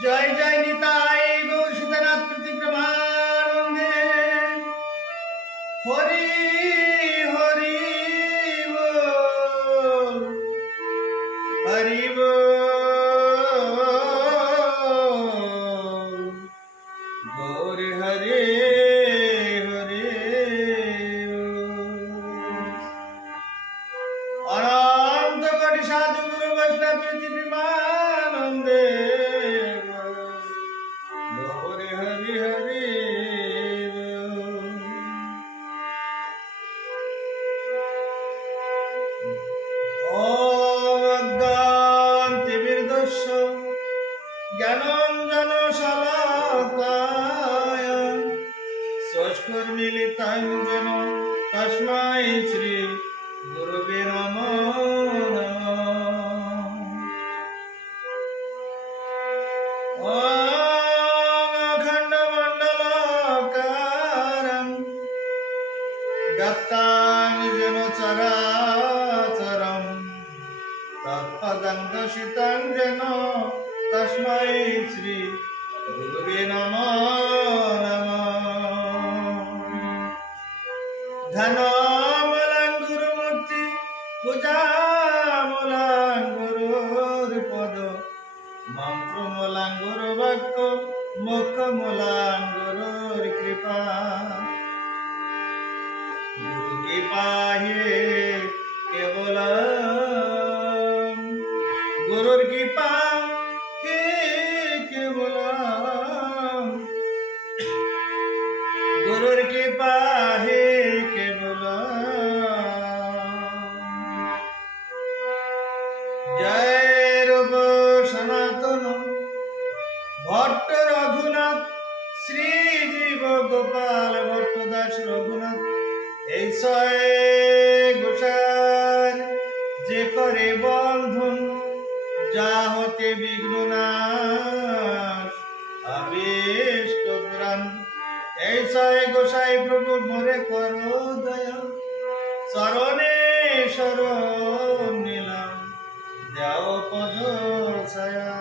জয় জয় নিতাই গৌর সীতানাথ প্রতি ব্রহ্মানন্দে হরি হরি বল হরি বল গৌর হরে হরে অনন্ত কোটি সাধু গুরু বৈষ্ণব প্রতি ব্রহ্মানন্দে হরে হরে হরে অজ্ঞান্তিবির্দস্য জ্ঞানঞ্জন শলাকায় স্বস্ফুর্মিলিতাং যেন তস্मै শ্রী গুরবে নমো নমঃ। অখণ্ডমণ্ডলাকারং ব্যাপ্তাং যেন চরাচরম তৎপদং দর্শিতাং যেন তস্मै শ্রী গুরবে নমো নমঃ। ধ্যানমূলং গুরুমূর্তি পূজামূলং গুরুর পদ মন্ত্রমূলং গুরু বাক্য মোক্ষমূলং গুরুর কৃপা গুরু কৃপা হে কেবলম গুরুর কৃপা হে কেবলম গুরুর কৃপা হে জয় রূপ সনাতন ভট্ট রঘুনাথ শ্রী জীব গোপাল ভট্ট দাস রঘুনাথ এই ছয় গোসার যে করে বন্ধন যা হতে বিঘ্ন নাশ আবিষ্ট পুরাণ এই ছয় গোসাই প্রভু মোরে করো দয়া চরণে শরণ নিলাম দেও পদ ছায়া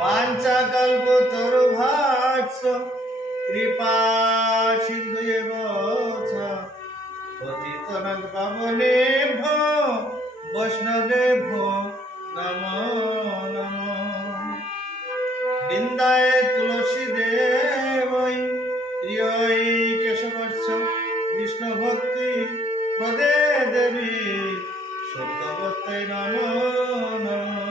বাঞ্ছা কল্প তরু ভাষ্য কৃপা সিন্ধু এব পতিতনং পাবনেভ্যো বৈষ্ণবেভ্যো নমো নমঃ। বৃন্দায় তুলসী দেবৈ প্রিয়ৈ কেশবস্য কৃষ্ণ ভক্তি প্রদে দেবী সত্যবত্যৈ নমো নমঃ।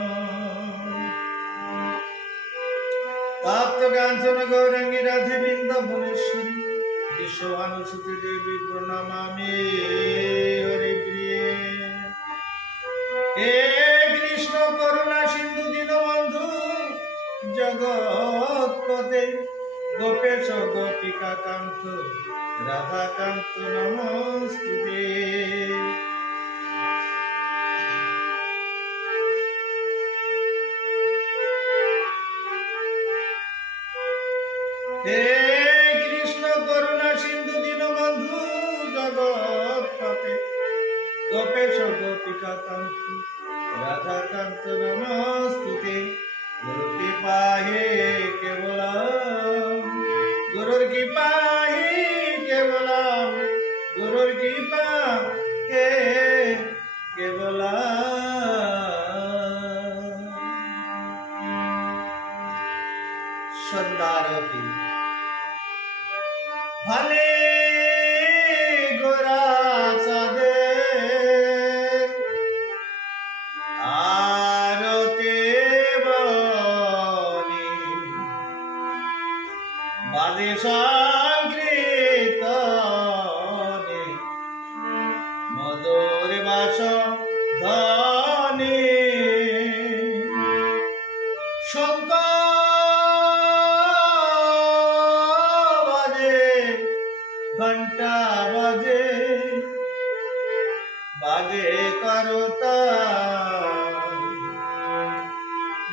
তপ্ত কাঞ্চন গৌরাঙ্গী রাধে বৃন্দাবনেশ্বরী বিশ্বভানুসুতি দেবী প্রণমামি হরিপ্রিয়ে। হে কৃষ্ণ করুণা সিন্ধু দীনবন্ধু জগৎপতে গোপেশ গোপিকা কান্ত রাধাকান্ত নমস্তুতে। হে কৃষ্ণ করুণা সিন্ধু দীনবন্ধু জগৎপতে গোপেশ গোপিকা কান্ত রাধাকান্ত নমস্তুতে। গুরু কৃপা হে কেবলম গুরুর কৃপা হে কেবলম গুরুর কৃপা হে কেবলম। সন্ধ্যারতি ভালে গোরা চাঁদে আরতে বনি বাজে সংকীর্তনে মধুর বাস ধ্বনি শঙ্খ ঘন্টা বাজে বাজে করতা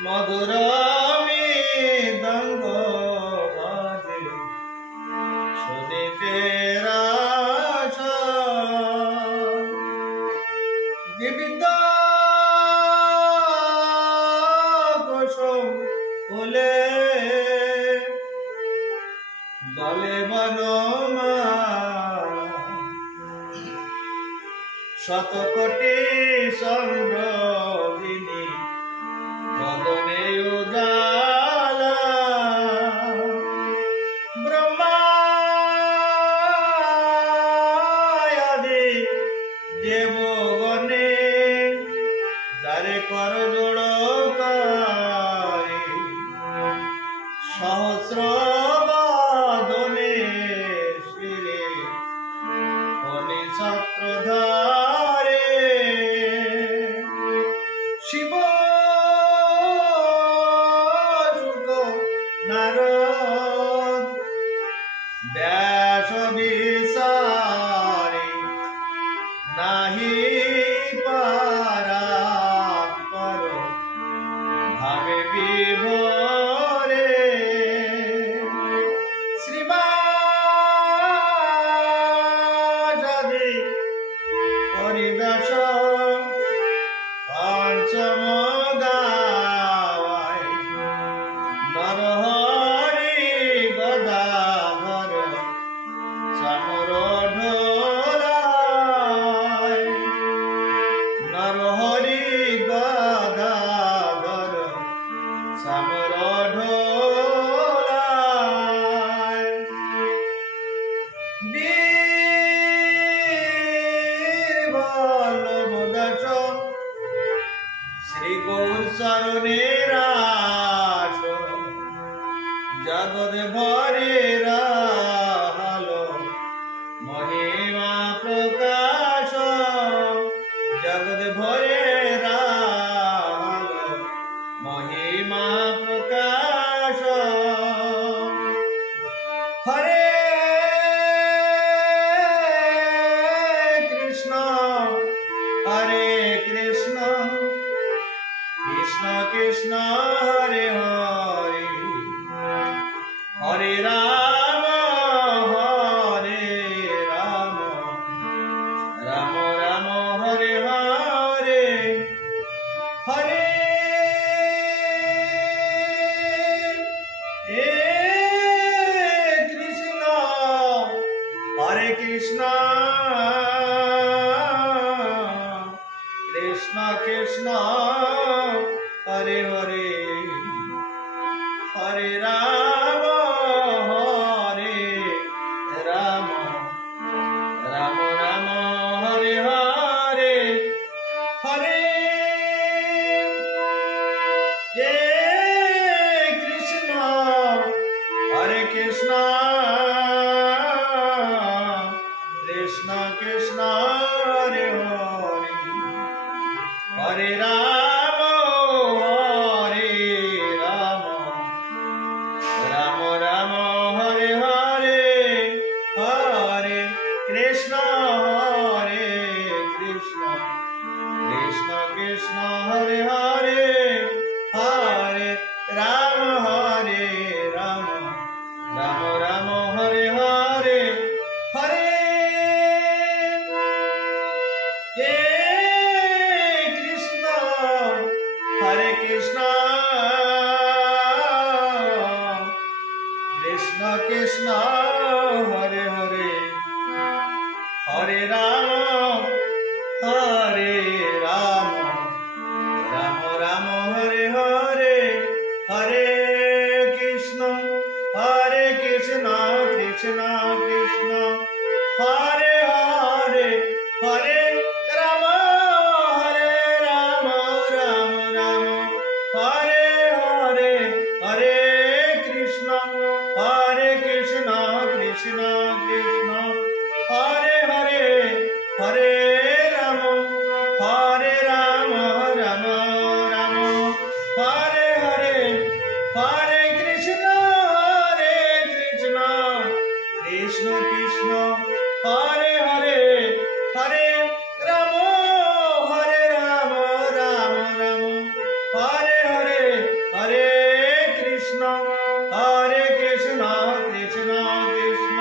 মধুর মৃদঙ্গ বাজে শুনিতে রাস বিবিধ শত কোটি সম্ভ্রদিনী বদনে উজালা ব্রহ্মাদি দেবগণে যারে কর জোড় সহস্র বাদনে শিরে অনি ছত্রধারে শিব শুক নারদ ব্যাস বিসারে নাহি পারাৎপর ভাবে বিভোরে শ্রীবাসাদি হরিদাস পঞ্চম গাওয়ায় নরহরি গদাধর চামর ঢোলায় নরহরি গদাধর চামর ঢোলায় বীরবল্লভ দাস শ্রী গৌর চরণের আস জগৎ ভরে রাহালো মহিমা প্রকাশ জগৎ ভরে রাহালো মহিমা প্রকাশ হরে কৃষ্ণ কৃষ্ণ কৃষ্ণ হরে হরে হরে রাম রাম রাম হরে হরে হরে কৃষ্ণ হরে কৃষ্ণ কৃষ্ণ কৃষ্ণ হরে হরে হরে রাম রাম রাম হরে হরে হরে কৃষ্ণ হরে কৃষ্ণ কৃষ্ণ কৃষ্ণ হরে হরে হরে রাম রাম হরে হরে হরে কৃষ্ণ কৃষ্ণ কৃষ্ণ হরে হরে হরে রাম রাম হরে হরে হরে কৃষ্ণ হরে কৃষ্ণ কৃষ্ণ কৃষ্ণ হরে হরে হরে রাম রাম হরে হরে হরে কৃষ্ণ কৃষ্ণ কৃষ্ণ হরে হরে হরে রাম রাম হরে হরে হরে কৃষ্ণ কৃষ্ণ হরে হরে হরে রাম রাম হরে হরে হরে কৃষ্ণ কৃষ্ণ কৃষ্ণ হরে হরে হরে রাম রাম হরে হরে হরে কৃষ্ণ কৃষ্ণ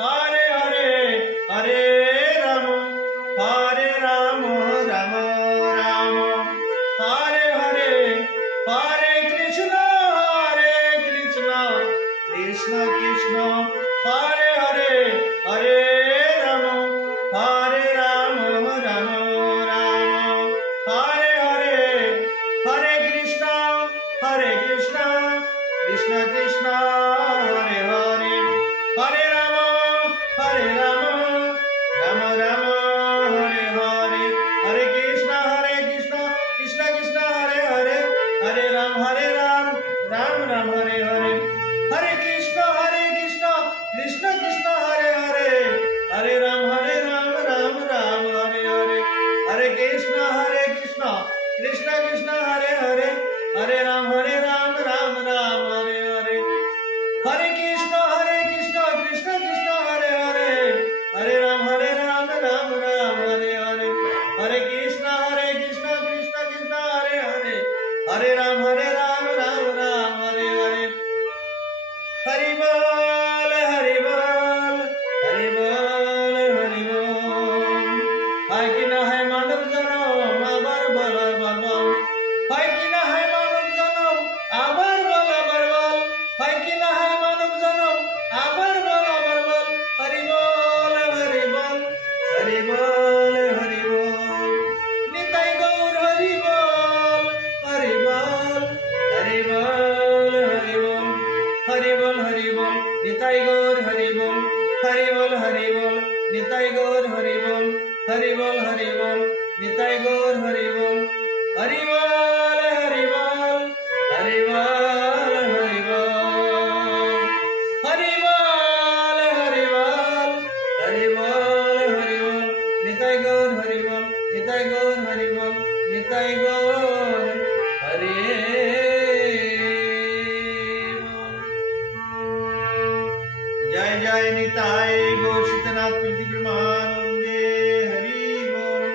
হরে হরে হরে রাম রাম হরে হরে হরে কৃষ্ণ কৃষ্ণ কৃষ্ণ হরে হরে হরে রাম রাম हरे राम राम राम हरे हरे हरि बोल हरि बोल हरि बोल हरि बोल हाय कि ना है मानव जन्म आबार बोल बल हाय कि ना है मानव जन्म आबार बोल हाय कि ना है मानव जन्म आबार बोल हरि बोल हरि बोल हरि बोल हरि बोल निताई गौर हरि बोल हरि बोल हरि बोल हरि बोल हरि बोल हरि बोल निताई गौर हरि बोल हरि बोल हरि बोल निताई गौर हरि बोल हरि बोल हरि बोल निताई गौर हरि बोल हरि बोल हरि बोल हरि बोल हरि बोल हरि बोल हरि बोल हरि बोल हरि बोल निताई गौर हरि बोल निताई गौर हरि बोल निताई गौर हरि जय जय निताई गौर शीतनाथ प्रीति प्रेमानंदे हरि बोल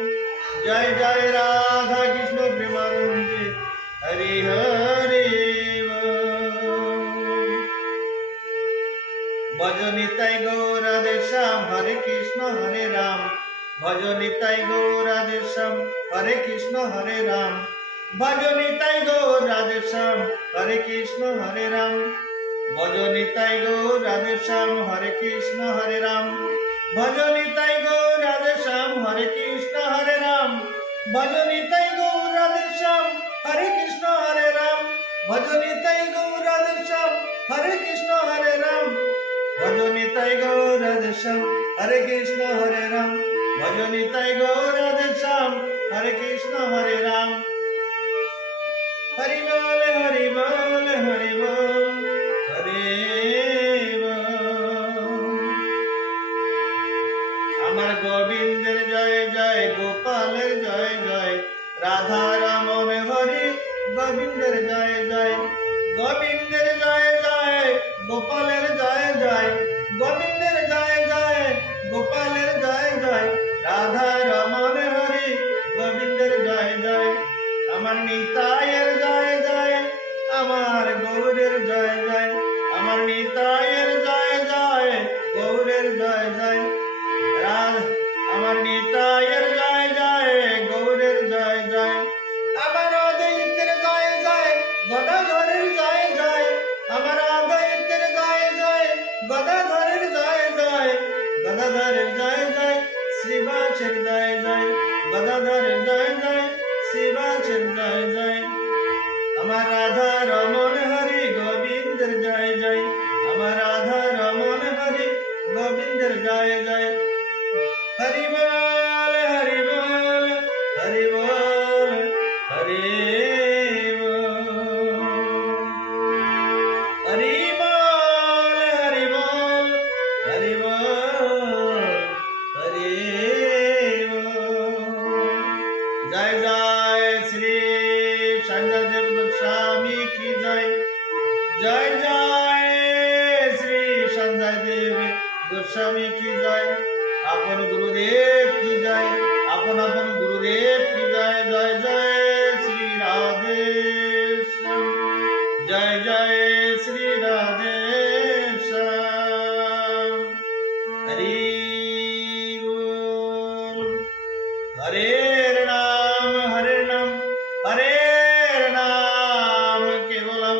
जय जय राधा कृष्ण प्रेमानंदे हरि हरि बोल भज निताई गौर राधे श्याम हरे कृष्ण हरे राम भज निताई गौर राधे श्याम हरे कृष्ण हरे राम भज निताई गौर राधे श्याम हरे कृष्ण हरे राम भज निताई गौर राधे श्याम हरे कृष्ण हरे राम भज निताई गौर राधे श्याम हरे कृष्ण हरे राम भज निताई गौर राधे श्याम हरे कृष्ण हरे राम भज निताई गौर राधे श्याम हरे कृष्ण हरे राम भज निताई गौर राधे श्याम हरे कृष्ण हरे राम भज निताई गौर राधे श्याम हरे कृष्ण हरे राम हरि बोल हरि बोल हरि बोल हरे আমার গোবিন্দের জয় জয় গোপালের জয় জয় রাধা রমন হরি গোবিন্দের জয় জয় গোবিন্দের জয় জয় গোপালের জয় জয় গোবিন্দের জয় জয় গোপালের জয় জয় রাধা রমন হরি গোবিন্দের জয় জয় আমার নিতাইয়ের জয় জয় আমার গৌরের জয় জয় আমার নিতাইয়ের জয় জয় গৌরের জয় জয় আমার নিতাইয়ের জয় জয় গৌরের জয় জয় আমার অদ্বৈতের জয় জয় গদাধরের জয় জয় আমার অদ্বৈতের জয় জয় গদাধরের জয় জয় গদাধরের জয় জয় শ্রীবাসের জয় জয় গদাধরের জয় জয় শ্রীবাসের জয় জয় আমার রাধা রমন হরি গোবিন্দের জয় জয় আমার রাধা রমন হরি গোবিন্দের জয় জয় हरि बोल हरि बोल हरि बोल हरि बोल हरि बोल हरि बोल हरि बोल हरि बोल जय जय श्री संजय देव गोस्वामी की जय जय जय श्री संजय देव गोस्वामी की जय अपन गुरुदेव की जय अपन अपन गुरुदेव की जय जय जय श्री राधे श्याम जय जय श्री राधे श्याम हरि बोल हरे नाम हरे नाम केवलम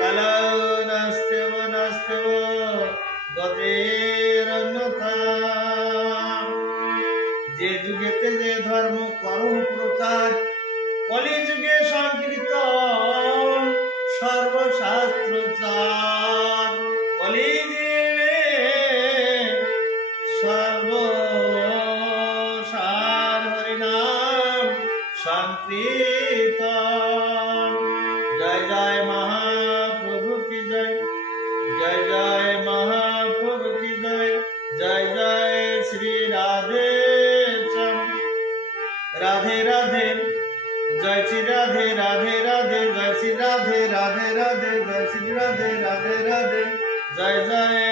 कलौ नास्त्यव नास्त्यव गतेरन्यथा যে যুগেতে যে ধর্ম করো প্রচার কলি যুগে সংকীর্তন সর্বশাস্ত্র চার কলি জীবে সর্বসার হরিনাম সংকীর্তন জয় জয় মহাপ্রভু কি জয় জয় জয় মহাপ্রভু কি জয় জয় জয় শ্রী রাধে राधे राधे जय श्री राधे राधे राधे जय श्री राधे राधे राधे जय श्री राधे राधे राधे जय जय